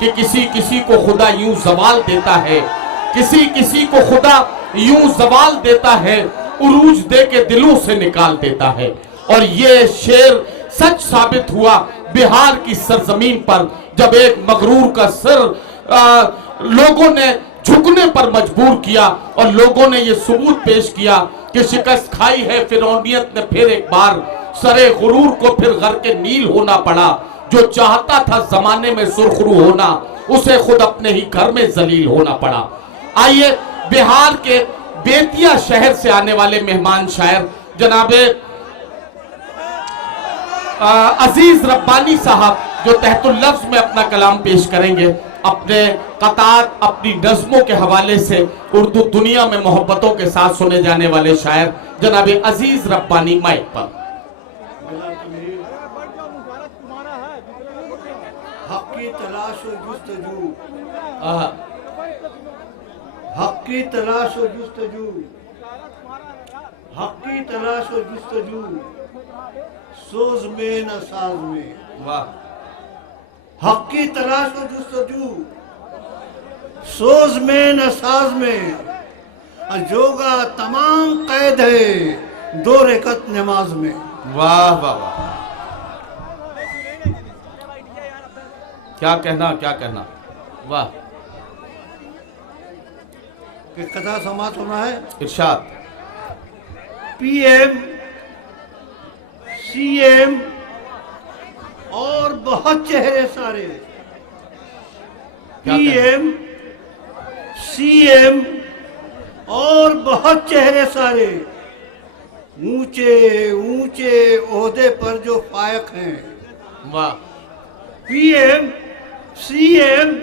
कि किसी किसी को खुदा यूं जवाल देता है, किसी किसी को खुदा यूं जवाल देता है, उरूज दे के दिलों से निकाल देता है। और ये शेर सच साबित हुआ बिहार की सरजमीन पर, जब एक मगरूर का सिर लोगों ने झुकने पर मजबूर किया और लोगों ने ये सबूत पेश किया कि शिकस्त खाई है फिरौनियत ने फिर एक बार, सरे गुरूर को फिर घर के नील होना पड़ा। जो चाहता था जमाने में सुरखरू होना, उसे खुद अपने ही घर में जलील होना पड़ा। आइए बिहार के बेतिया शहर से आने वाले मेहमान शायर जनाबे अजीज रब्बानी साहब जो तहतुल लफ्ज में अपना कलाम पेश करेंगे, अपने कतार अपनी नज़्मों के हवाले से उर्दू दुनिया में मोहब्बतों के साथ सुने जाने वाले शायर जनाबे अजीज रब्बानी माइक पर। हक की तलाश और जुस्तजू, हक की तलाश और जुस्तजू, हक की तलाश और जुस्तजू, सोज में न साज में। वाह। हक की तलाश और जुस्तजू, सोज में न साज में, जोगा तमाम कैद है दो रकत नमाज में। वाह वाह वाह, क्या कहना क्या कहना, वाह। कथा समाप्त होना है। इरशाद। पीएम, सीएम और बहुत चेहरे सारे, पीएम, सीएम और बहुत चेहरे सारे, ऊंचे ऊंचे ओहदे पर जो फायक हैं। वाह। पीएम, सीएम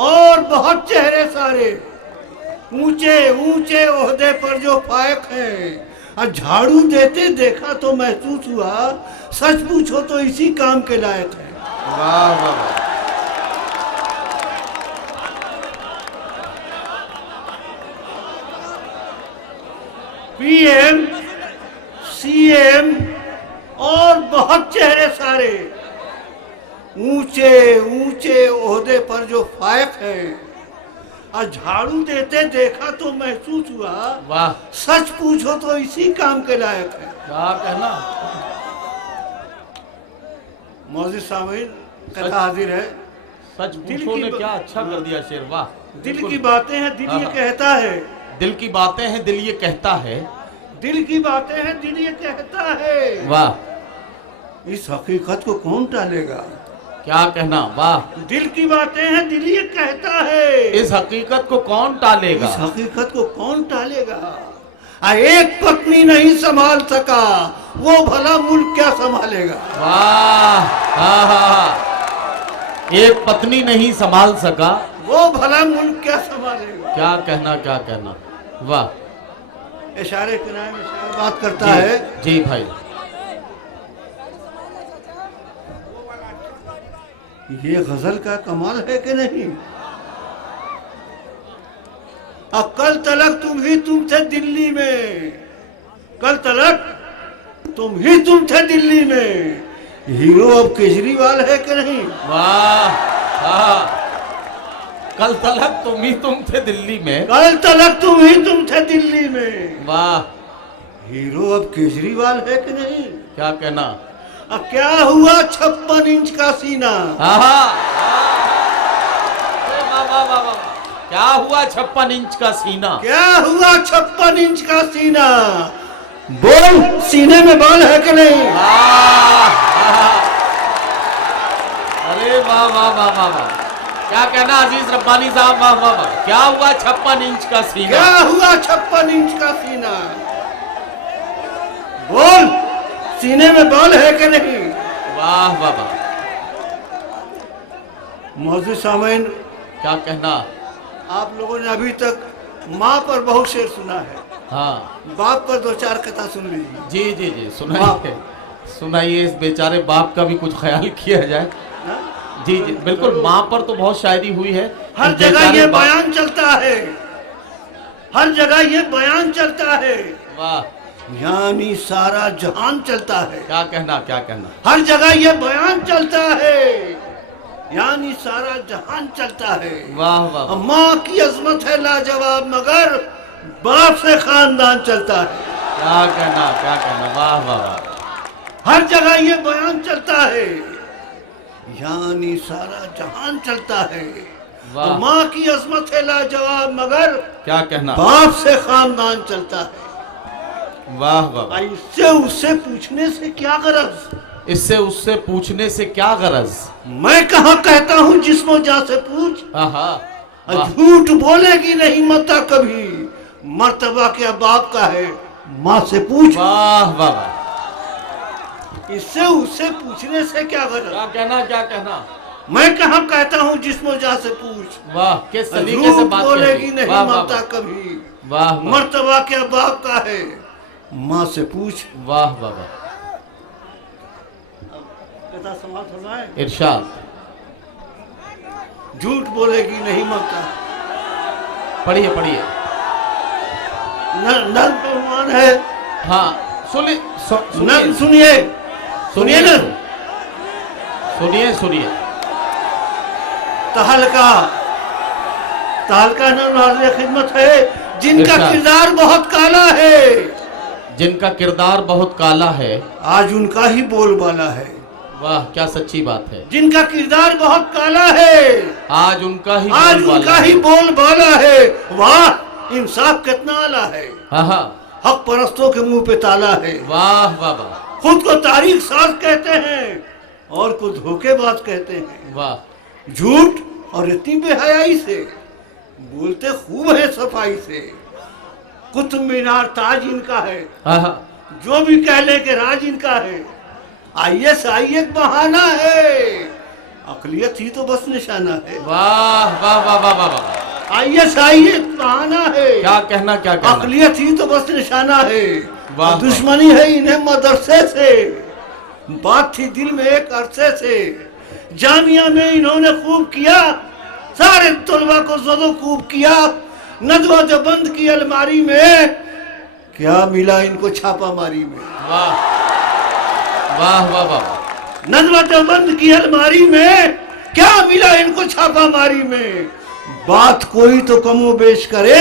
और बहुत चेहरे सारे, ऊंचे ऊंचे ओहदे पर जो फायक हैं। और झाड़ू देते देखा तो महसूस हुआ, सच पूछो तो इसी काम के लायक है। वाह वाह वाह। पीएम, सीएम और बहुत चेहरे सारे, ऊंचे ऊंचे ओहदे पर जो फायक हैं। और झाड़ू देते देखा तो महसूस हुआ, वाह, सच पूछो तो इसी काम के लायक है। क्या कहना। मौजूद सामीन, कथा हाजिर है। सच पूछो ने क्या अच्छा कर दिया शेर, वाह। दिल की बातें हैं दिल ये कहता है, दिल की बातें हैं दिल ये कहता है, दिल की बातें हैं दिल ये कहता है। वाह। इस हकीकत को कौन टालेगा। क्या कहना, वाह। दिल की बातें हैं दिल ये कहता है, इस हकीकत को कौन टालेगा, इस हकीकत को कौन टालेगा। एक पत्नी नहीं संभाल सका, वो भला मुल्क क्या संभालेगा। वाह। हाँ हाँ, एक पत्नी नहीं संभाल सका, वो भला मुल्क क्या संभालेगा। क्या कहना क्या कहना, वाह। इशारे किनारे में शायर बात करता है। जी भाई। ये गजल का कमाल है कि नहीं। अब कल तलक तुम थे दिल्ली में, कल तलक तुम थे दिल्ली में, हीरो अब केजरीवाल है कि नहीं। वाह। हाँ, कल तलक तुम थे दिल्ली में, कल तलक तुम थे दिल्ली में, वाह। हीरो अब केजरीवाल है कि नहीं। क्या कहना। अब क्या हुआ 56 इंच का सीना। हाँ हाँ, वाह वाह वाह वाह। क्या हुआ 56 इंच का सीना, क्या हुआ 56 इंच का सीना। बोल सीने में बाल है कि नहीं। अरे वाह वाह वाह वाह वाह। क्या कहना अजीज रब्बानी साहब, वाह वाह वाह। क्या हुआ 56 इंच का सीना, क्या हुआ 56 इंच का सीना। बोल सीने में बाल है कि नहीं। वाह वाह वाह। मौजूद सामीन, क्या कहना। आप लोगों ने अभी तक माँ पर बहुत शेर सुना है, हाँ, बाप पर दो चार कथा सुन लीजिए। जी जी जी, सुनाइए सुनाइए। इस बेचारे बाप का भी कुछ ख्याल किया जाए। जी जी बिल्कुल। माँ पर तो बहुत शायरी हुई है, हर जगह ये बयान चलता है, हर जगह ये बयान चलता है। वाह। यानी सारा जहान चलता है। क्या कहना क्या कहना। हर जगह ये बयान चलता है, यानी सारा जहान चलता है। वाह वाह, माँ की अजमत है लाजवाब, मगर बाप से खानदान चलता है। क्या कहना, वाह वाह वाह। हर जगह ये बयान चलता है, यानी सारा जहान चलता है। वाह। माँ की अजमत है लाजवाब, मगर क्या कहना, बाप से खानदान चलता है। वाह वाह। इससे उससे पूछने से क्या गरज, इससे उससे पूछने से क्या गरज। मैं कहाँ कहता हूँ जिस्मो जा से पूछ। आहा, वाह झूठ बोलेगी नहीं मता कभी, मर्तबा क्या बाप का है, माँ से पूछ। वाह वाह वाह। इससे उससे पूछने से क्या गरज, क्या कहना, मैं कहाँ कहता हूँ जिस्मो जा से पूछ। वाह, किस तरीके से झूठ बात बोलेगी कही। नहीं वाह वाह मता वाह, कभी, वाह वाह मर्तबा क्या बाप का है, माँ से पूछ। वाह वाह वाह। कथा समाप्त होना है। इरशाद, झूठ बोलेगी नहीं मता, पढ़िए पढ़िए। नर भगवान है। हाँ सुनिए, नर सुनिए, सुनिए ना। सुनिए। तहलका नर हाज़िर खिदमत है, जिनका इरशाद। किरदार बहुत काला है, जिनका किरदार बहुत काला है, आज उनका ही बोलबाला है। वाह क्या सच्ची बात है। जिनका किरदार बहुत काला है, आज उनका ही बोलबाला है। वाह इंसाफ कितना आला है, हाँ हाँ, हक परस्तों के मुंह पे ताला है। वाह वाह वाह, खुद को तारीख साज कहते हैं और को धोखेबाज कहते हैं। वाह झूठ और इतनी बेहयाई से बोलते खूब है सफाई से। कुतुब मीनार ताज इनका है, हाँ हाँ, जो भी कह ले के राज इनका है। ISI एक बहाना है, अकलियत ही तो बस निशाना है। वाह वाह वाह वाह वाह वाह। ISI एक बहाना है, क्या कहना, अकलियत ही तो बस निशाना है। वाह। दुश्मनी है इन्हें मदरसे से, बात थी दिल में एक अरसे से। जामिया में इन्होंने खूब किया, सारे तलबा को जदो खूब किया। नदवा जो बंद की अलमारी में, क्या मिला इनको छापामारी में। वाह वाह वाह वाह। नदवा जो बंद की अलमारी में, क्या मिला इनको छापामारी में। बात कोई तो कमो बेश करे,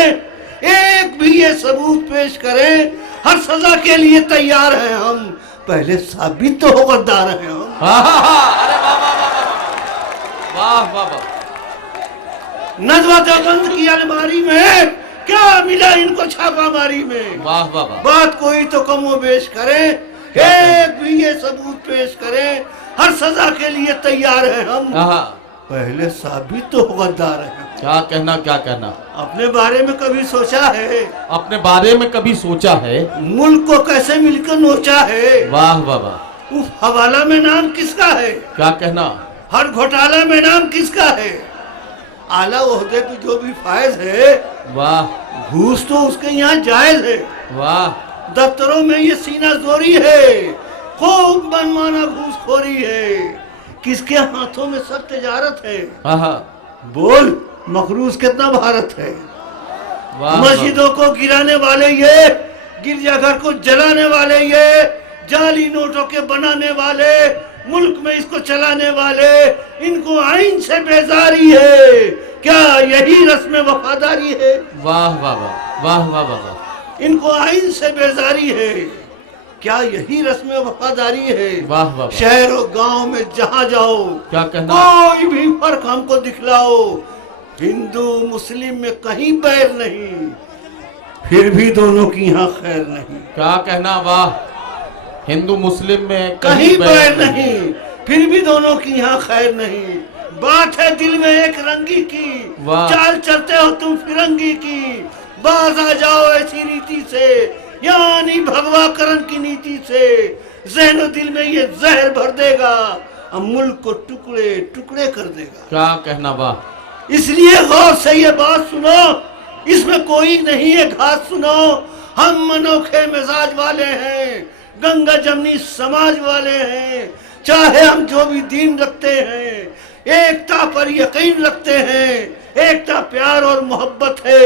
एक भी ये सबूत पेश करे। हर सजा के लिए तैयार हैं हम, पहले साबित तो हो गद्दार हैं हम। हाँ हाँ हाँ, अरे वाह वाह वाह वाह वाह वाह। नजवा बंद की अलमारी में, क्या मिला इनको छापामारी में। वाह वाह वाह। बात कोई तो कमो बेश करे, एक भी ये सबूत पेश करे। हर सजा के लिए तैयार हैं हम, हाँ, पहले साबित तो हो गद्दार हैं। क्या कहना। अपने बारे में कभी सोचा है, अपने बारे में कभी सोचा है। मुल्क को कैसे मिलकर नोचा है। वाह वाह वाह। उस हवाला में नाम किसका है, क्या कहना, हर घोटाला में नाम किसका है। आला ओहदे पे जो भी फायज है, वाह घूस तो उसके यहाँ जायज है। वाह। दफ्तरों में ये सीना जोरी है, खूब मनमाना घूसखोरी है। किसके हाथों में सब तिजारत है, हाँ हाँ, बोल मकरूज कितना भारत है। वाह मस्जिदों को गिराने वाले ये, गिरजाघर को जलाने वाले ये, जाली नोटों के बनाने वाले, मुल्क में इसको चलाने वाले, इनको आइन से बेजारी है। क्या यही रस्म वफादारी है। वाह वाह वाह वाह वाह वाह। इनको आइन से बेजारी है, क्या यही रस्म वफादारी है। वाह वाह। शहर और गांव में जहां जाओ, क्या कहना, कोई भी फर्क हमको दिखलाओ। हिंदू मुस्लिम में कहीं बैर नहीं, फिर भी दोनों की यहाँ खैर नहीं। क्या कहना, वाह। हिंदू मुस्लिम में कहीं बैर नहीं, फिर भी दोनों की यहाँ खैर नहीं। बात है दिल में एक रंगी की, चाल चलते हो तुम फिरंगी की। बाज आ जाओ ऐसी रीति से, यानी भगवा करण की नीति से। जहनो दिल में ये जहर भर देगा, अब मुल्क को टुकड़े टुकड़े कर देगा। क्या कहना, वाह। इसलिए गौर से ये बात सुनो, इसमें कोई नहीं है घात सुनो। हम अनोखे मिजाज वाले हैं, गंगा जमनी समाज वाले हैं। चाहे हम जो भी दीन रखते हैं, एकता पर यकीन रखते हैं। एकता प्यार और मोहब्बत है,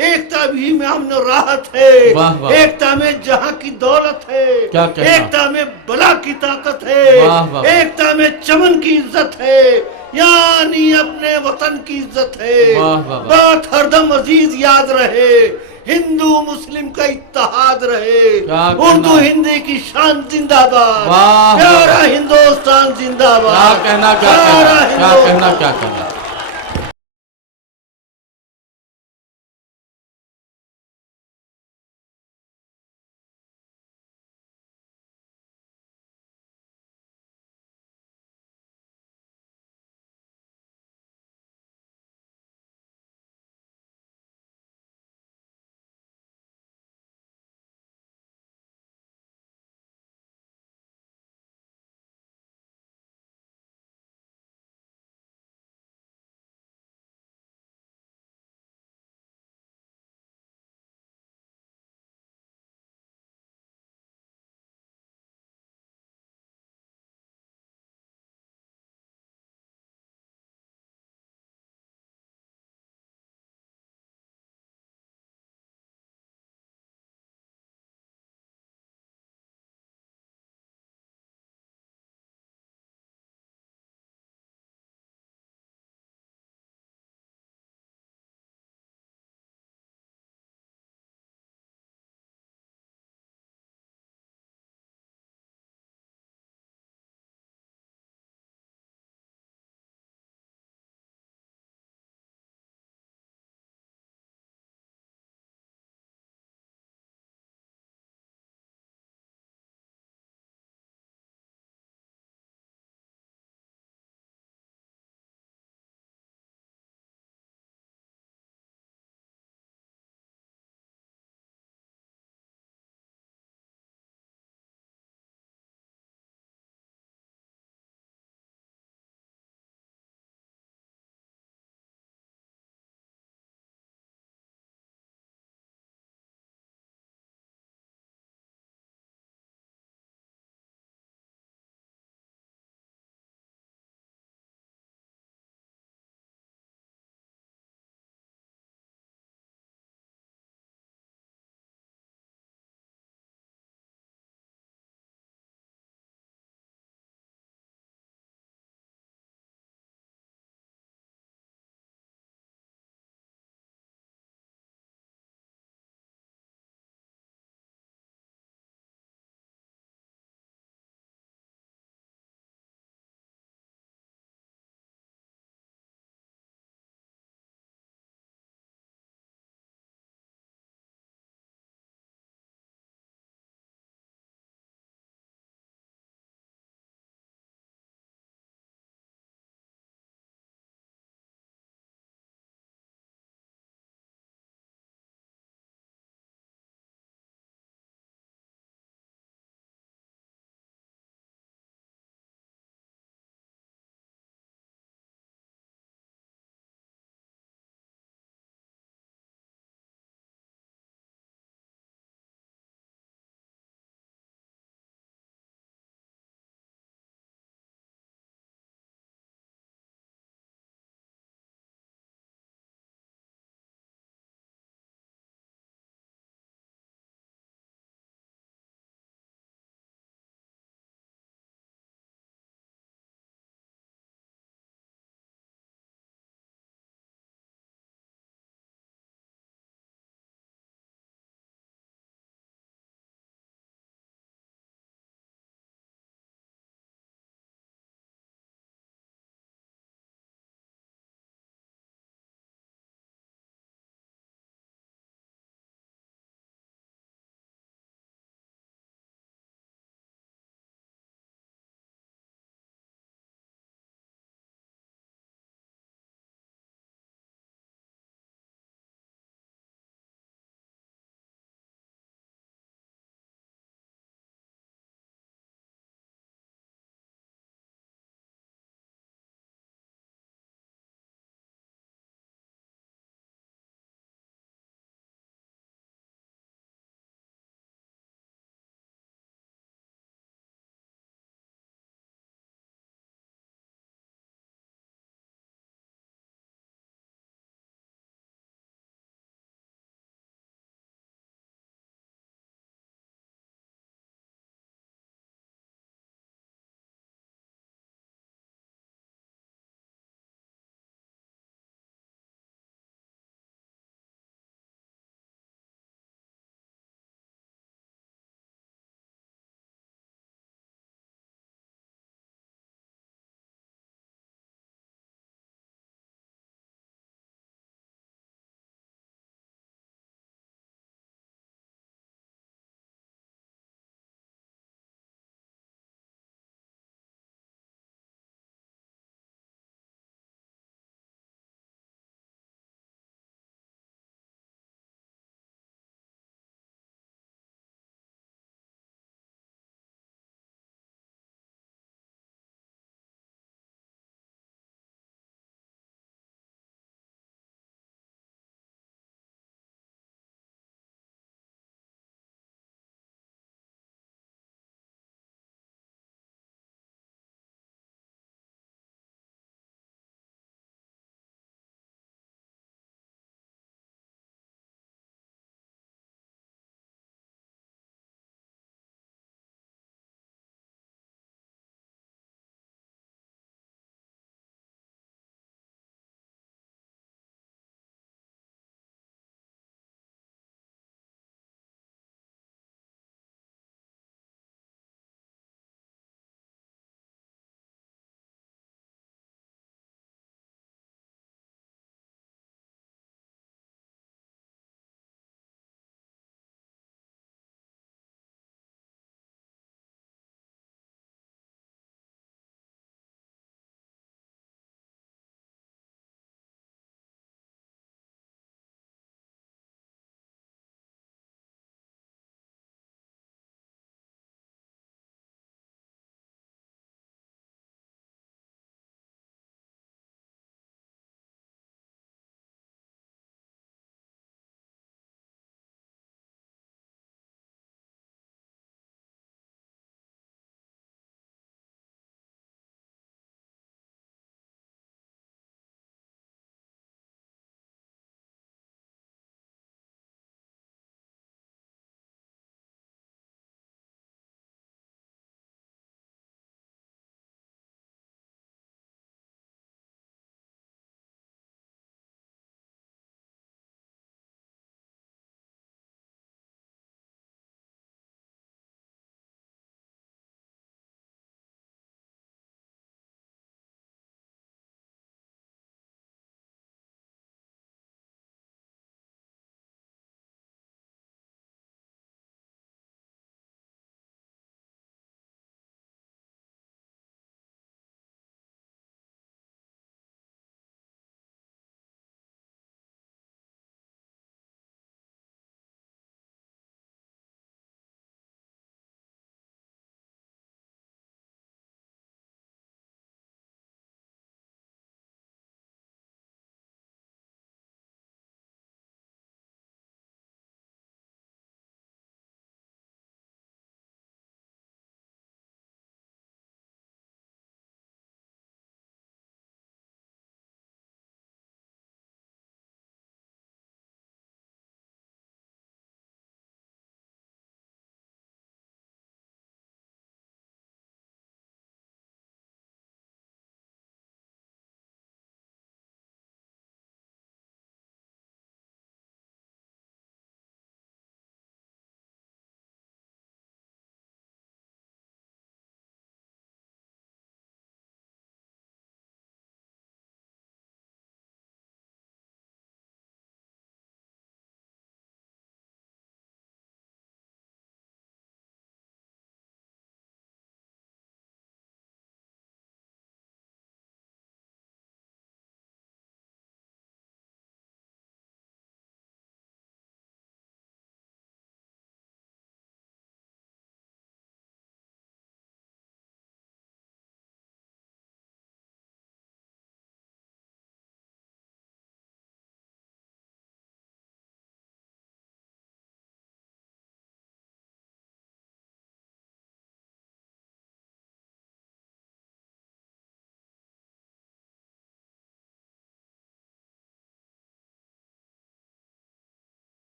एकता भी में अमन और राहत है। वाह वाह। एकता में जहां की दौलत है, क्या कहना? एकता में बला की ताकत है। वाह वाह। एकता में चमन की इज्जत है, यानी अपने वतन की इज्जत है। वाह, वाह, वाह। बात हरदम अजीज याद रहे, हिंदू मुस्लिम का इत्तेहाद रहे, क्या उर्दू कहना? हिंदी की शान जिंदाबाद, वाह, प्यारा वाह। हिंदुस्तान जिंदाबाद, क्या कहना क्या प्यारा कहना क्या कहना क्या कहना।